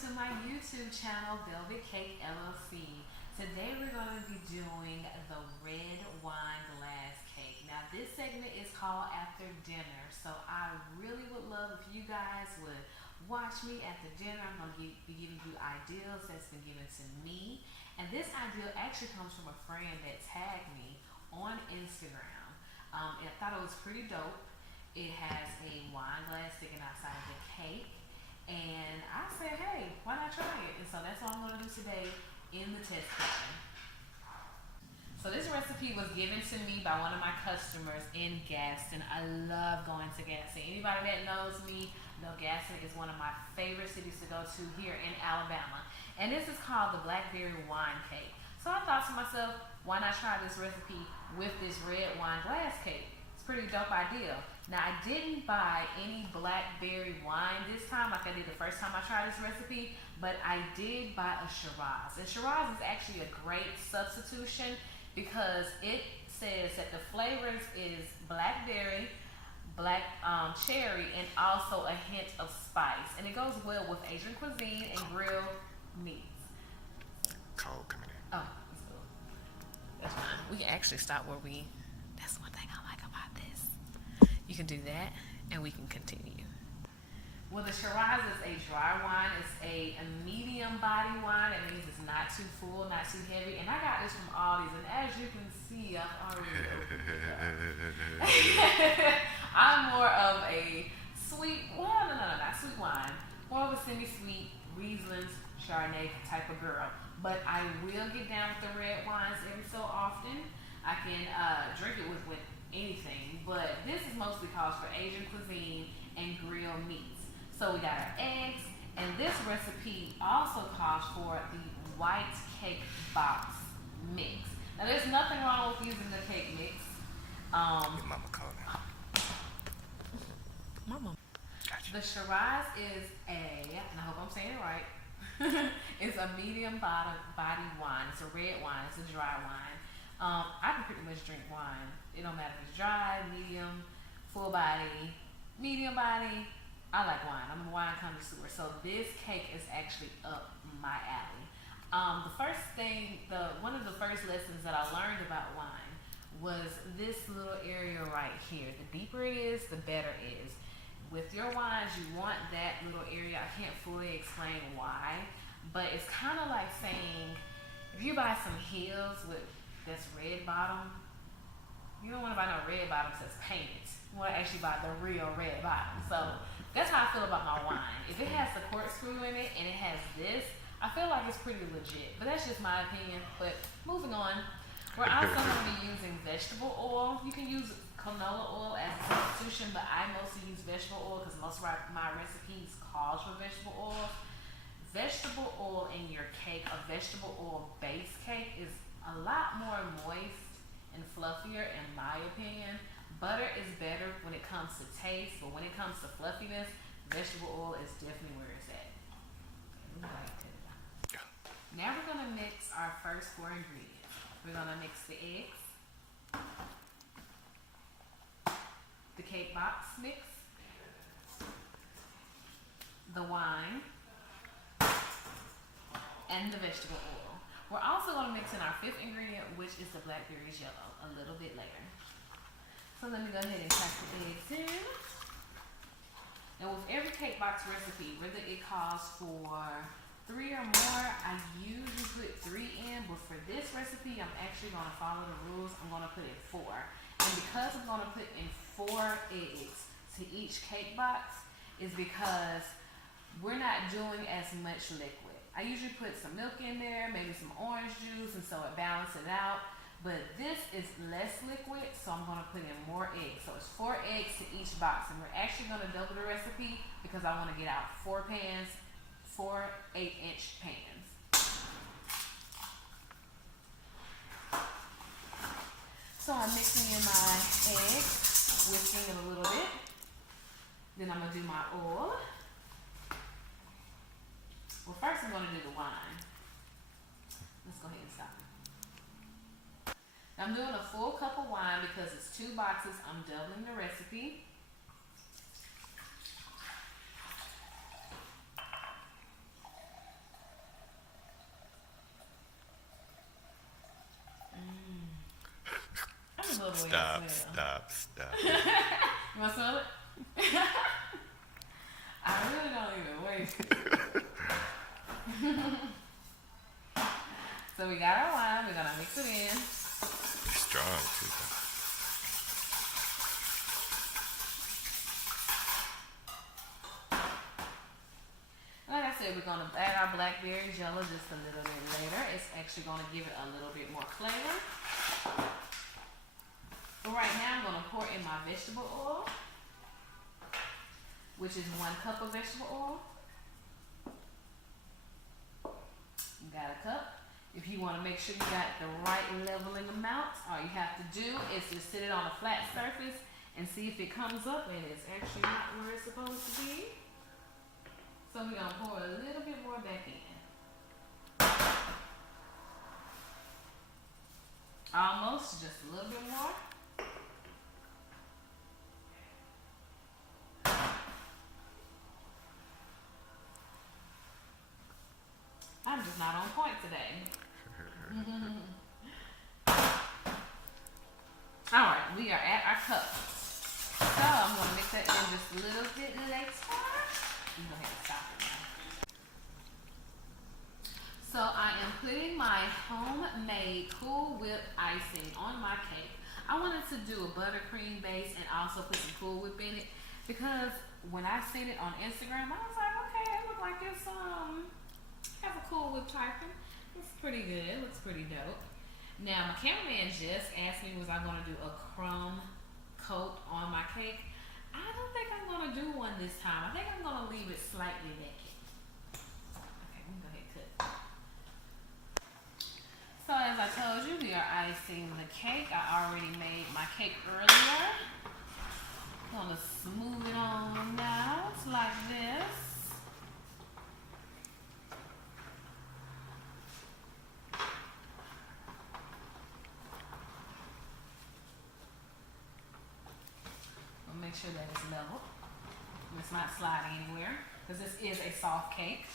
to my YouTube channel, Kake LLC. Today we're going to be doing the red wine glass cake. Now this segment is called After Dinner, so I really would love if you guys would watch me at the dinner. I'm going to be giving you ideas that's been given to me. And this idea actually comes from a friend that tagged me on Instagram. And I thought it was pretty dope. It has a wine glass sticking outside of the cake. And I said, hey, why not try it? And so that's what I'm going to do today in the test kitchen. So this recipe was given to me by one of my customers in Gaston. I love going to Gaston. Anybody that knows me know Gaston is one of my favorite cities to go to here in Alabama. And this is called the blackberry wine cake. So I thought to myself, why not try this recipe with this red wine glass cake? It's a pretty dope idea. Now I didn't buy any blackberry wine this time like I did the first time I tried this recipe, but I did buy a Shiraz. And Shiraz is actually a great substitution because it says that the flavors is blackberry, black cherry, and also a hint of spice. And it goes well with Asian cuisine and grilled meats. Cold coming in. Oh, that's cool. That's fine. We can actually stop where we, that's one thing I like about this. You can do that and we can continue. Well, the Shiraz is a dry wine. It's a medium body wine. That means it's not too full, not too heavy. And I got this from Aldi's, and as you can see, I've already opened it up. I'm more of a sweet, well, no, not sweet wine. More of a semi-sweet Riesling, Chardonnay type of girl. But I will get down with the red wines every so often. I can drink it with anything, but this is mostly calls for Asian cuisine and grilled meats. So we got our eggs, and this recipe also calls for the white cake box mix. Now there's nothing wrong with using the cake mix. Your mama called now. Mama. Gotcha. The Shiraz is and I hope I'm saying it right, it's a medium body wine. It's a red wine, it's a dry wine. I can pretty much drink wine. It don't matter if it's dry, medium, full body, medium body. I like wine. I'm a wine connoisseur. So this cake is actually up my alley. One of the first lessons that I learned about wine was this little area right here. The deeper it is, the better it is. With your wines, you want that little area. I can't fully explain why, but it's kind of like saying, if you buy some heels with this red bottom, you don't want to buy no red bottoms that's painted. You want to actually buy the real red bottom. So that's how I feel about my wine. If it has the corkscrew in it and it has this, I feel like it's pretty legit. But that's just my opinion. But moving on, we're also going to be using vegetable oil. You can use canola oil as a substitution, but I mostly use vegetable oil because most of my recipes call for vegetable oil. Vegetable oil in your cake, a vegetable oil based cake, is a lot more moist and fluffier in my opinion. Butter is better when it comes to taste, but when it comes to fluffiness, vegetable oil is definitely where it's at. Now we're going to mix our first 4 ingredients. We're going to mix the eggs, the cake box mix, the wine, and the vegetable oil. We're also going to mix in our 5th ingredient, which is the blackberries yellow, a little bit later. So let me go ahead and crack the eggs in. Now with every cake box recipe, whether it calls for 3 or more, I usually put 3 in, but for this recipe, I'm actually going to follow the rules. I'm going to put in 4. And because I'm going to put in 4 eggs to each cake box is because we're not doing as much liquid. I usually put some milk in there, maybe some orange juice, and so it balances it out. But this is less liquid, so I'm going to put in more eggs. So it's 4 eggs to each box. And we're actually going to double the recipe because I want to get out 4 pans, 4 8-inch pans. So I'm mixing in my eggs, whisking it a little bit. Then I'm going to do my oil. Well, first I'm going to do the wine. Let's go ahead and stop. I'm doing a full cup of wine because it's 2 boxes. I'm doubling the recipe. other way Stop, as well. stop. You want to smell it? I really don't even waste it. So we got our wine. We're gonna mix it in. It's strong too, though. Like I said, we're gonna add our blackberry jello just a little bit later. It's actually gonna give it a little bit more flavor. But right now, I'm gonna pour in my vegetable oil, which is 1 cup of vegetable oil. You got a cup. If you want to make sure you got the right leveling amount, all you have to do is just sit it on a flat surface and see if it comes up and it's actually not where it's supposed to be. So we're gonna pour a little bit more back in. Almost, just a little bit more. I'm just not on point today. Alright, we are at our cup. So I'm going to mix that in just a little bit later. I'm going to go ahead and stop it now. So I am putting my homemade Cool Whip icing on my cake. I wanted to do a buttercream base and also put some Cool Whip in it because when I seen it on Instagram, I was like, okay, it looks like it's have a Cool Whip typing. It's pretty good. It looks pretty dope. Now my cameraman just asked me was I going to do a crumb coat on my cake. I don't think I'm going to do one this time. I think I'm going to leave it slightly naked. Okay, we can go ahead and cut. So as I told you, we are icing the cake. I already made my cake earlier. I'm going to smooth it on out like this. Make sure that it's level. It's not sliding anywhere because this is a soft cake.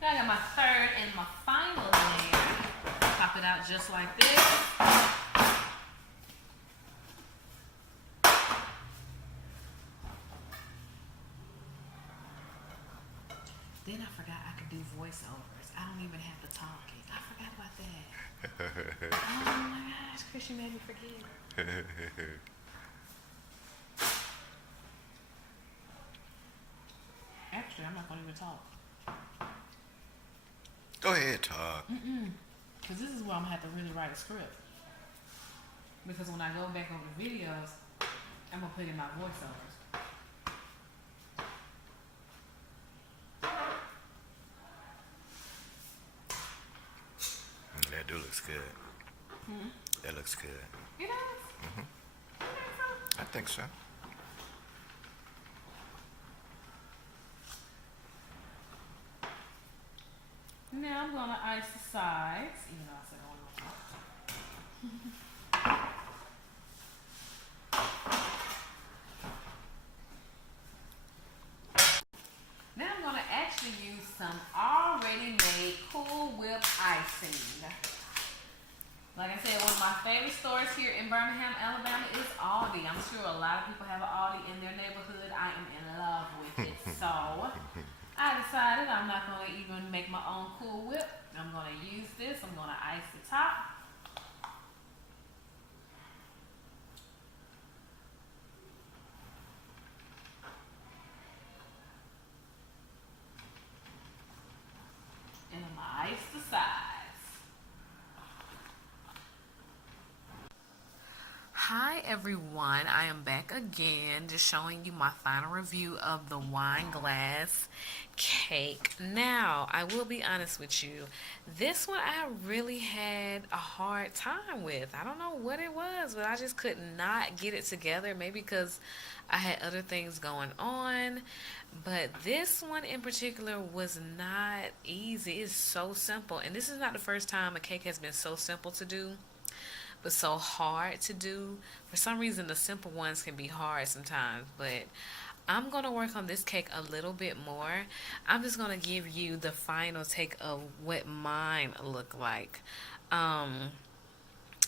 Now I got my third and my final layer. Pop it out just like this. Then I forgot I could do voiceovers. I don't even have the talking. I forgot about that. Oh my gosh, Chris, you made me forget. Actually, I'm not going to even talk. Go ahead, talk. Because this is where I'm going to have to really write a script. Because when I go back over the videos, I'm going to put in my voiceovers. That do looks good. That looks good. It does? I think so. Now I'm going to ice the sides, even though I said I want to talk. Now I'm going to actually use some already made Cool Whip icing. Like I said, one of my favorite stores here in Birmingham, Alabama is Aldi. I'm sure a lot of people have an Aldi in their neighborhood. I am in love with it. So I decided I'm not going to even make my own Cool Whip. I'm going to use this. I'm going to ice the top. And I'm going to ice the sides. Hi everyone, I am back again just showing you my final review of the wine glass cake. Now, I will be honest with you, this one I really had a hard time with. I don't know what it was, but I just could not get it together. Maybe because I had other things going on, but this one in particular was not easy. It's so simple, and this is not the first time a cake has been so simple to do but so hard to do. For some reason, the simple ones can be hard sometimes, but I'm going to work on this cake a little bit more. I'm just going to give you the final take of what mine look like. Um,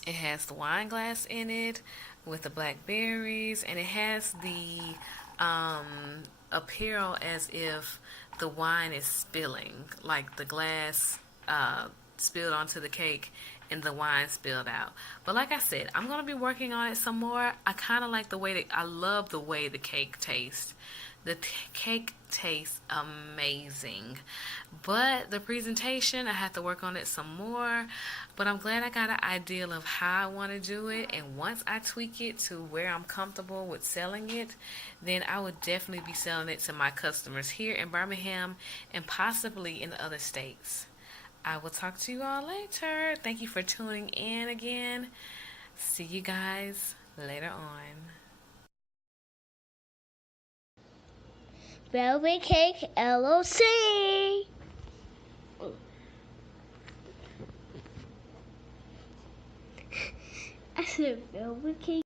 it has the wine glass in it with the blackberries, and it has the apparel as if the wine is spilling, like the glass spilled onto the cake and the wine spilled out. But like I said, I'm gonna be working on it some more. I kind of like the way that I love the way the cake tastes. The cake tastes amazing, but the presentation, I have to work on it some more. But I'm glad I got an idea of how I want to do it, and once I tweak it to where I'm comfortable with selling it, then I would definitely be selling it to my customers here in Birmingham and possibly in other states. I will talk to you all later. Thank you for tuning in again. See you guys later on. Velvet Cake LLC. I said Velvet Cake.